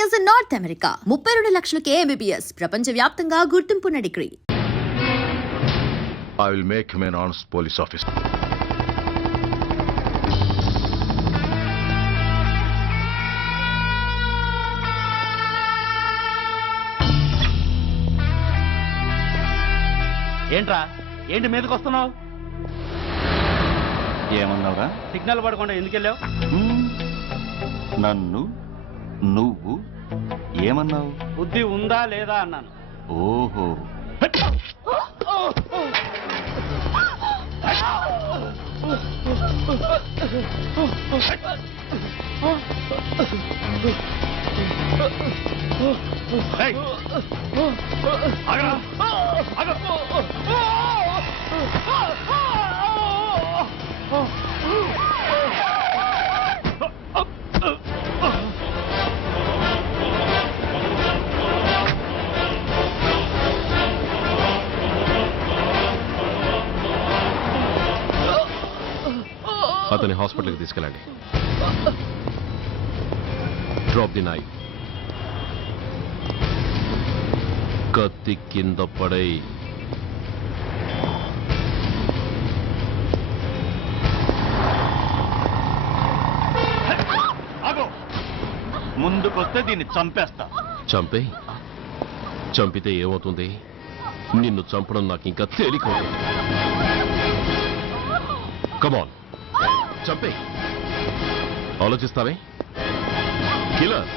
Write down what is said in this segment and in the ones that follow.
MBBS in North America. 32 లక్షలకే MBBS. ప్రపంచవ్యాప్తంగా గుర్తింపున్న degree. I will make him an honest police officer. ఏంటి మీదకి వస్తున్నావు? ఏమన్నావురా? Signal పడకుండా ఎందుకు వెళ్ళావు? నన్ను నువ్వు ఏమన్నావు? బుద్ధి ఉందా లేదా అన్నాను. ఓహో, అతని హాస్పిటల్కి తీసుకెళ్ళండి. Drop the knife. కత్తి కింద పడై. ముందుకొస్తే దీన్ని చంపేస్తా. చంపే. చంపితే ఏమవుతుంది? నిన్ను చంపడం నాకు ఇంకా తేలికవుతుంది. కమాన్, చంపే. ఆలోచిస్తావే కిల్లర్?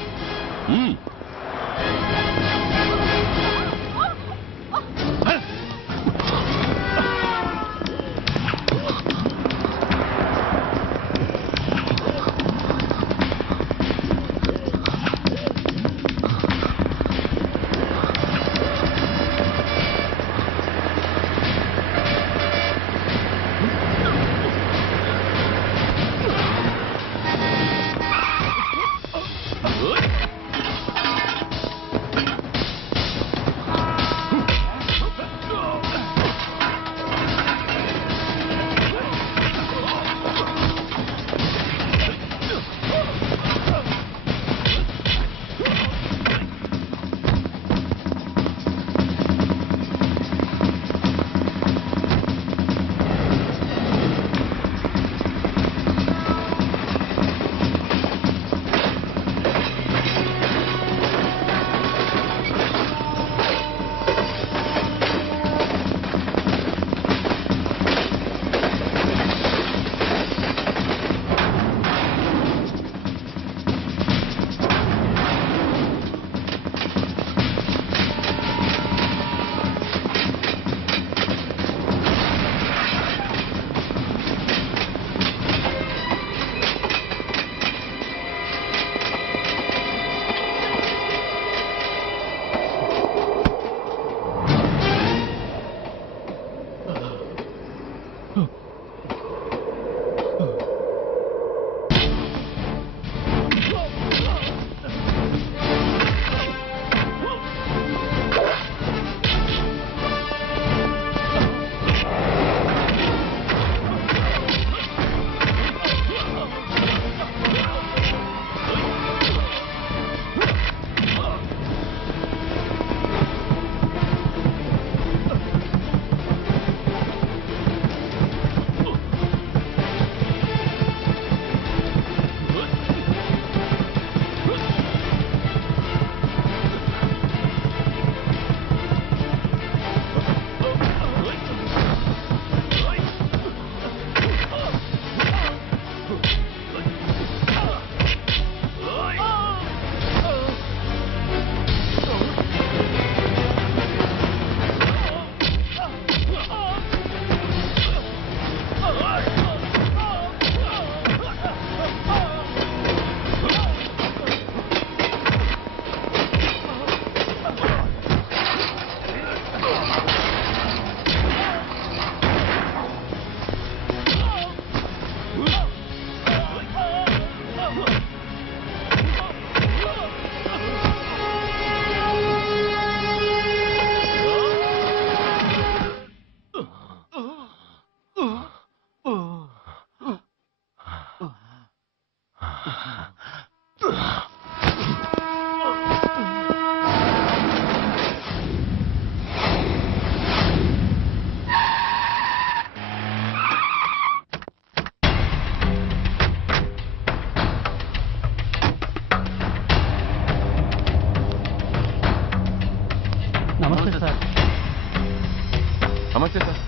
నమస్తే సార్.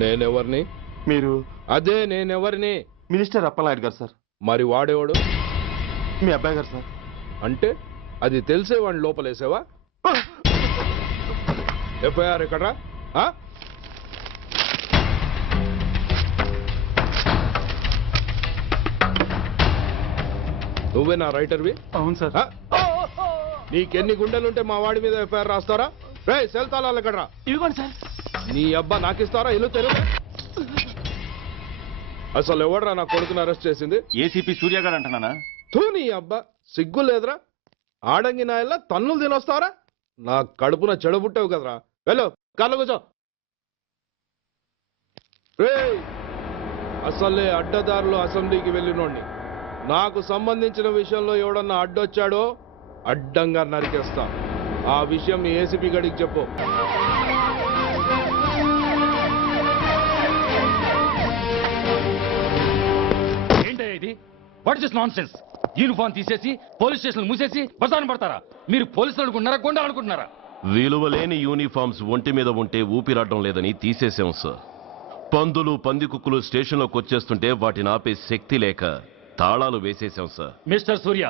నేనెవరిని? మీరు అదే నేనెవరిని? మినిస్టర్ అప్పలనాయుడు గారు సార్. మరి వాడేవాడు? మీ అబ్బాయి గారు సార్. అంటే అది తెలిసే వాడిని లోపలేసావా? ఎఫ్ఐఆర్ ఎక్కడ్రా? ఆ? నువ్వే నా రైటర్వి? అవును సార్. ఆ? నీకెన్ని గుండెలుంటే మా వాడి మీద ఎఫ్ఐఆర్ రాస్తారా? రే సెల్ తాళాలు ఎక్కడ్రా? ఇదిగోండి సార్. నీ అబ్బా నాకిస్తారా? ఇల్లు తెరువు. అసలు ఎవడ్రా నా కొడుకుని అరెస్ట్ చేసింది? ఏసీపీ సూర్య గారు అంటున్నానా? తూ నీ అబ్బా సిగ్గు లేదురా? ఆడంగి నాయల్లా తన్నులు తినొస్తారా? నా కడుపున చెడబుట్టావు కదరా. వెళ్ళు కార్లో కూర్చో. రేయ్, అసలే అడ్డదారులు అసెంబ్లీకి వెళ్ళినోడిని. నాకు సంబంధించిన విషయంలో ఎవడన్నా అడ్డొచ్చాడో అడ్డంగా నరికేస్తా. ఆ విషయం మీ ఏసీపీ గడికి చెప్పు. ఏంటయ్యా ఇది? What is non sense? Uniform తీసేసి పోలీస్ స్టేషన్ మూసేసి బజారు పడతారా? మీరు పోలీసులు అనుకుంటున్నారా, గుండాలు అనుకుంటున్నారా? విలువలేని యూనిఫామ్స్ ఒంటి మీద ఉంటే ఊపిరాడడం లేదని తీసేసాం సార్. పందులు పందికుక్కులు స్టేషన్లోకి వచ్చేస్తుంటే వాటిని ఆపే శక్తి లేక తాళాలు వేసేసాం సార్. మిస్టర్ సూర్య,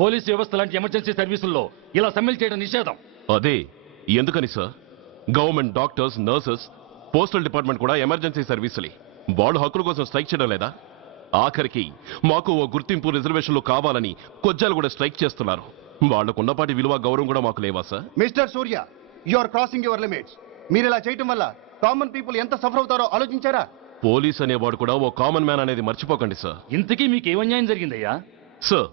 పోలీస్ వ్యవస్థ లాంటి ఎమర్జెన్సీ సర్వీసుల్లో ఇలా సమ్మెలు చేయడం నిషేధం. అదే ఎందుకని sir? Government doctors, nurses, postal department కూడా ఎమర్జెన్సీ సర్వీసులే. వాళ్ళు హక్కుల కోసం స్ట్రైక్ చేయడం లేదా? ఆఖరికి మాకు ఓ గుర్తింపు రిజర్వేషన్లు కావాలని కొజ్జాలు కూడా స్ట్రైక్ చేస్తున్నారు. వాళ్లకున్నపాటి విలువ గౌరవం కూడా మాకు లేవా sir? Mister Surya, you are crossing your limits. మీరు ఇలా చేయటం వల్ల కామన్ పీపుల్ ఎంత సఫర్ అవుతారో ఆలోచించారా? పోలీస్ అనేవాడు కూడా ఓ కామన్ మ్యాన్ అనేది మర్చిపోకండి సార్. ఇంతకీ మీకు ఏం అన్యాయం జరిగిందయ్యా? సార్,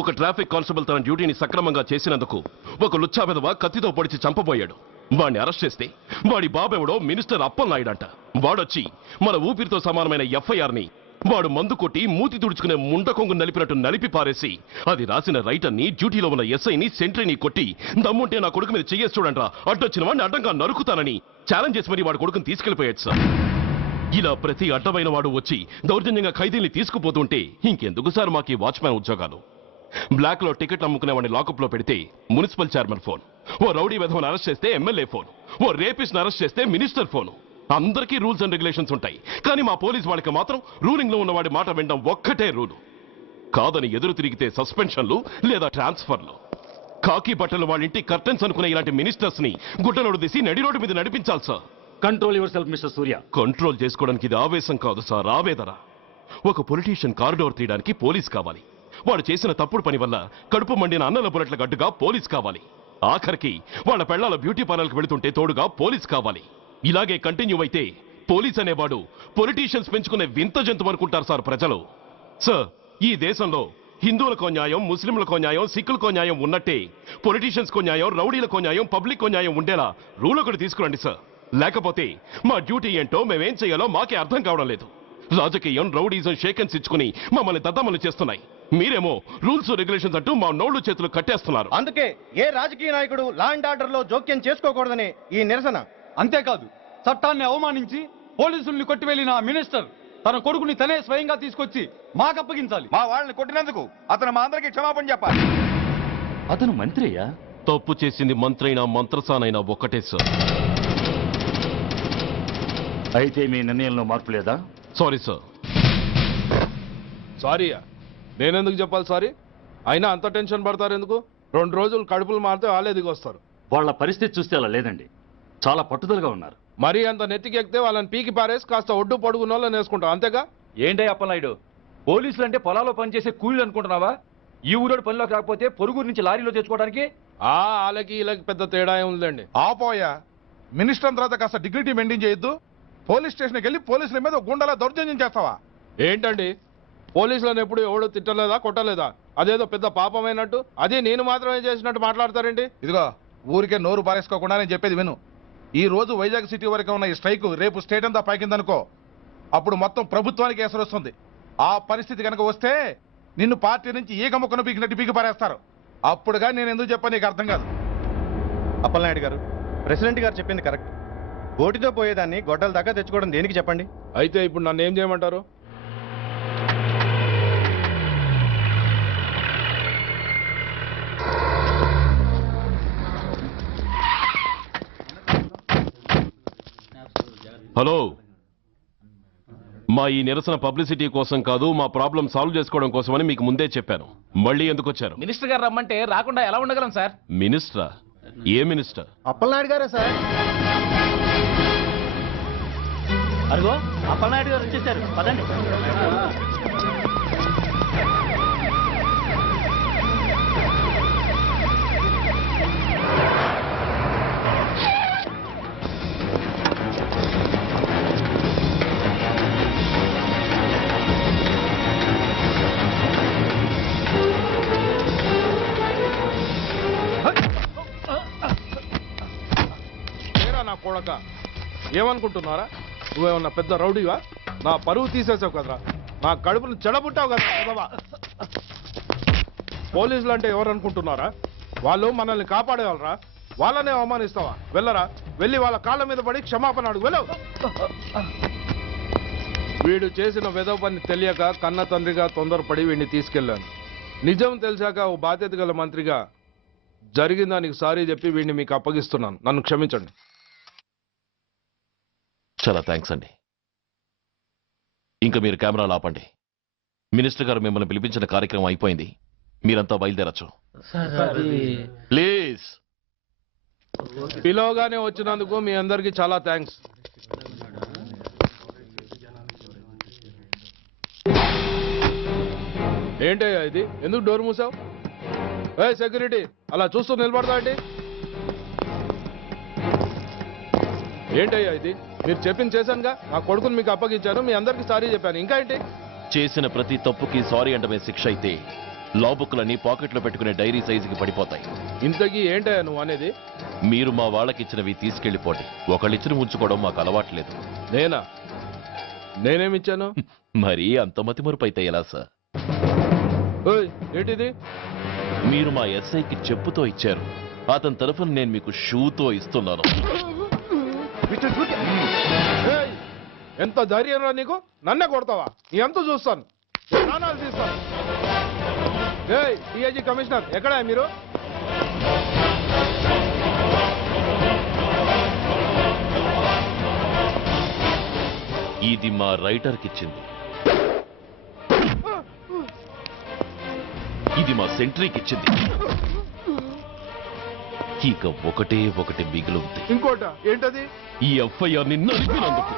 ఒక ట్రాఫిక్ కానిస్టేబుల్ తన డ్యూటీని సక్రమంగా చేసినందుకు ఒక లుచ్చా విధవ కత్తితో పొడిచి చంపబోయాడు. వాడిని అరెస్ట్ చేస్తే వాడి బాబెవడో మినిస్టర్ అప్పలనాయుడు అంట. వాడొచ్చి మన ఊపిరితో సమానమైన ఎఫ్ఐఆర్ని వాడు మందు కొట్టి మూతి తుడుచుకునే ముండకొంగు నలిపినట్టు నలిపి పారేసి అది రాసిన రైటర్ని, డ్యూటీలో ఉన్న ఎస్ఐని, సెంట్రీని కొట్టి దమ్ముంటే నా కొడుకు మీద చెయ్యేసి చూడంట్రా, అడ్డొచ్చిన వాడిని అడ్డంగా నరుకుతానని ఛాలెంజ్ చేసి మరి వాడు కొడుకుని తీసుకెళ్లిపోయాడు సార్. ఇలా ప్రతి అడ్డమైన వాడు వచ్చి దౌర్జన్యంగా ఖైదీల్ని తీసుకుపోతుంటే ఇంకెందుకు సార్ మాకు ఈ వాచ్మ్యాన్ ఉద్యోగాలు? బ్లాక్ లో టికెట్లు అమ్ముకునే వాడిని లాకప్ లో పెడితే మున్సిపల్ చైర్మన్ ఫోన్, ఓ రౌడీ విధవను అరెస్ట్ చేస్తే ఎమ్మెల్యే ఫోన్, ఓ రేపిస్ట్ అరెస్ట్ చేస్తే మినిస్టర్ ఫోన్. అందరికీ రూల్స్ అండ్ రెగ్యులేషన్స్ ఉంటాయి, కానీ మా పోలీస్ వాళ్ళకి మాత్రం రూలింగ్ లో ఉన్నవాడి మాట వినడం ఒక్కటే రూలు. కాదని ఎదురు తిరిగితే సస్పెన్షన్లు లేదా ట్రాన్స్ఫర్లు. కాకి బట్టలు వాళ్ళ ఇంటి కర్టెన్స్ అనుకునే ఇలాంటి మినిస్టర్స్ ని గుడ్డనోడు తీసి నడి రోడ్డు మీద నడిపించాలి sir. Control your self mister Surya. Control చేసుకోవడానికి ఇది ఆవేశం కాదు సార్, ఆవేదన. ఒక పొలిటీషియన్ కారిడోర్ తీయడానికి పోలీస్ కావాలి. వాడు చేసిన తప్పుడు పని వల్ల కడుపు మండిన అన్నల బుల్లెట్ల గడ్డుగా పోలీస్ కావాలి. ఆఖరికి వాళ్ళ పెళ్లాల బ్యూటీ పార్లర్కి వెళుతుంటే తోడుగా పోలీస్ కావాలి. ఇలాగే కంటిన్యూ అయితే పోలీస్ అనేవాడు పొలిటీషియన్స్ పెంచుకునే వింత జంతువు అనుకుంటారు సార్ ప్రజలు. సార్, ఈ దేశంలో హిందువులకో న్యాయం, ముస్లింలకో న్యాయం, సిక్కులకో న్యాయం ఉన్నట్టే పొలిటీషియన్స్కో న్యాయం, రౌడీలకో న్యాయం, పబ్లిక్కో న్యాయం ఉండేలా రూల్ ఒకటి తీసుకురండి సార్. లేకపోతే మా డ్యూటీ ఏంటో మేమేం చేయాలో మాకే అర్థం కావడం లేదు. రాజకీయం, రౌడీజం షేకెన్స్ ఇచ్చుకుని మమ్మల్ని దద్దమలు చేస్తున్నాయి. మీరేమో రూల్స్ రెగ్యులేషన్స్ అంటూ మా నోళ్లు చేతులు కట్టేస్తున్నారు. అందుకే ఏ రాజకీయ నాయకుడు లా అండ్ ఆర్డర్ లో జోక్యం చేసుకోకూడదని ఈ నిరసన. అంతేకాదు, చట్టాన్ని అవమానించి పోలీసుల్ని కొట్టివెళ్లిన మినిస్టర్ తన కొడుకుని తనే స్వయంగా తీసుకొచ్చి మాకు అప్పగించాలి. మా వాళ్ళని కొట్టినందుకు అతను మా అందరికి క్షమాపణ చెప్పాలి. అతను మంత్రి అయ్యా. తప్పు చేసింది మంత్రైనా మంత్రసానైనా ఒక్కటే సార్. అయితే మీ నిర్ణయంలో మార్పు లేదా? Sorry sir. సారీయా? నేనెందుకు చెప్పాలి సారీ? అయినా అంత టెన్షన్ పడతారు ఎందుకు? 2 రోజులు కడుపులు మారితే వాళ్ళే దిగొస్తారు. వాళ్ళ పరిస్థితి చూస్తే అలా లేదండి, చాలా పట్టుదలగా ఉన్నారు. మరీ అంత నెత్తికెక్కితే వాళ్ళని పీకి పారేసి కాస్త ఒడ్డు పొడుగున్న వాళ్ళని వేసుకుంటాం, అంతేగా? ఏంటే అప్పలనాయుడు, పోలీసులు అంటే పొలాల్లో పనిచేసే కూలీలు అనుకుంటున్నావా? ఈ ఊరోడు పనిలోకి రాకపోతే పొరుగురు నుంచి లారీలో తెచ్చుకోవడానికి వాళ్ళకి వీళ్ళకి పెద్ద తేడా ఉందండి. ఆపోయా. మినిస్టర్ తర్వాత కాస్త డిగ్నిటీ మెయింటైన్ చేయొద్దు. పోలీస్ స్టేషన్కి వెళ్ళి పోలీసుల మీద గుండాల దౌర్జన్యం చేస్తావా? ఏంటండి, పోలీసులను ఎప్పుడు ఎవడు తిట్టలేదా, కొట్టలేదా? అదేదో పెద్ద పాపమైనట్టు అది నేను మాత్రమే చేసినట్టు మాట్లాడతారండి. ఇదిగో, ఊరికే నోరు పారేసుకోకుండా నేను చెప్పేది విను. ఈ రోజు వైజాగ్ సిటీ వరకు ఉన్న ఈ స్ట్రైక్ రేపు స్టేట్ అంతా పైకిందనుకో, అప్పుడు మొత్తం ప్రభుత్వానికి ఎసరు వస్తుంది. ఆ పరిస్థితి కనుక వస్తే నిన్ను పార్టీ నుంచి ఈగ ముక్కను పీకినట్టు పీకి పారేస్తారు. అప్పుడుగా నేను ఎందుకు చెప్పా నీకు అర్థం కాదు. అప్పలనాయుడు గారు, ప్రెసిడెంట్ గారు చెప్పింది కరెక్ట్. గోటితో పోయేదాన్ని గొడ్డల దాకా తెచ్చుకోవడం దేనికి చెప్పండి? అయితే ఇప్పుడు నన్ను ఏం చేయమంటారు? హలో, మా ఈ నిరసన పబ్లిసిటీ కోసం కాదు, మా ప్రాబ్లం సాల్వ్ చేసుకోవడం కోసమని మీకు ముందే చెప్పాను. మళ్ళీ ఎందుకు వచ్చారు? మినిస్టర్ గారు రమ్మంటే రాకుండా ఎలా ఉండగలం సార్? మినిస్టరా? ఏ మినిస్టర్? అప్పలనాయుడు గారే సార్. అదిగో అప్పలనాయుడు గారు వచ్చేసారు, పదండి. నా కొడక ఏమనుకుంటున్నారా? నువ్వేమన్నా పెద్ద రౌడీవా? నా పరువు తీసేసావు కదరా, నా కడుపును చెడబుట్టావు కదా. పోలీసులు అంటే ఎవరు అనుకుంటున్నారా? వాళ్ళు మనల్ని కాపాడేవాళ్ళరా, వాళ్ళనే అవమానిస్తావా? వెళ్ళరా, వెళ్ళి వాళ్ళ కాళ్ళ మీద పడి క్షమాపణ అడుగు, వెళ్ళవు. వీడు చేసిన వెధవ పని తెలియక కన్న తండ్రిగా తొందరపడి వీడిని తీసుకెళ్లాను. నిజం తెలిసాక ఓ బాధ్యత గల మంత్రిగా జరిగిన దానికి సారీ చెప్పి వీడిని మీకు అప్పగిస్తున్నాను. నన్ను క్షమించండి. చాలా థ్యాంక్స్ అండి. ఇంకా మీరు కెమెరాలు ఆపండి. మినిస్టర్ గారు మిమ్మల్ని పిలిపించిన కార్యక్రమం అయిపోయింది, మీరంతా బయలుదేరచ్చు. ప్లీజ్. పిలవగానే వచ్చినందుకు మీ అందరికీ చాలా థ్యాంక్స్. ఏంటయ్యా ఇది? ఎందుకు డోర్ మూసావు? ఏ సెక్యూరిటీ, అలా చూస్తూ నిలబడతా అండి. ఏంటయ్యా ఇది? మీరు చెప్పింది చేశానుగా, నా కొడుకుని మీకు అప్పగించాను, మీ అందరికీ సారీ చెప్పాను, ఇంకా ఏంటి? చేసిన ప్రతి తప్పుకి సారీ అంటమే శిక్ష అయితే లా బుక్లన్నీ పాకెట్లో పెట్టుకునే డైరీ సైజుకి పడిపోతాయి. ఇంతకీ ఏంటయ్యా నువ్వు అనేది? మీరు మా వాళ్ళకిచ్చినవి తీసుకెళ్లిపోండి. ఒకళ్ళిచ్చిన ఉంచుకోవడం మాకు అలవాట్లేదు. నేనేమిచ్చాను? మరీ అంత మతిమరుపు అయితే ఎలా సార్? ఓయ్, ఏంటిది? మీరు మా ఎస్ఐకి చెప్పుతో ఇచ్చారు, అతని తరఫున నేను మీకు షూతో ఇస్తున్నాను. ఏయ్, ఎంత ధైర్యం రా నీకు? నన్నే కొడతావా? నీ ఎంత చూస్తాను, ప్రాణాలు తీస్తాను. ఏయ్ డిఐజీ కమిషనర్, ఎక్కడా మీరు? ఇది మా రైటర్కి ఇచ్చింది, ఇది మా సెంట్రీకి ఇచ్చింది. ఇక ఒకటి మిగిలి ఉంది. ఇంకోట ఏంటది? ఈ ఎఫ్ఐఆర్ ని నలిపినందుకు.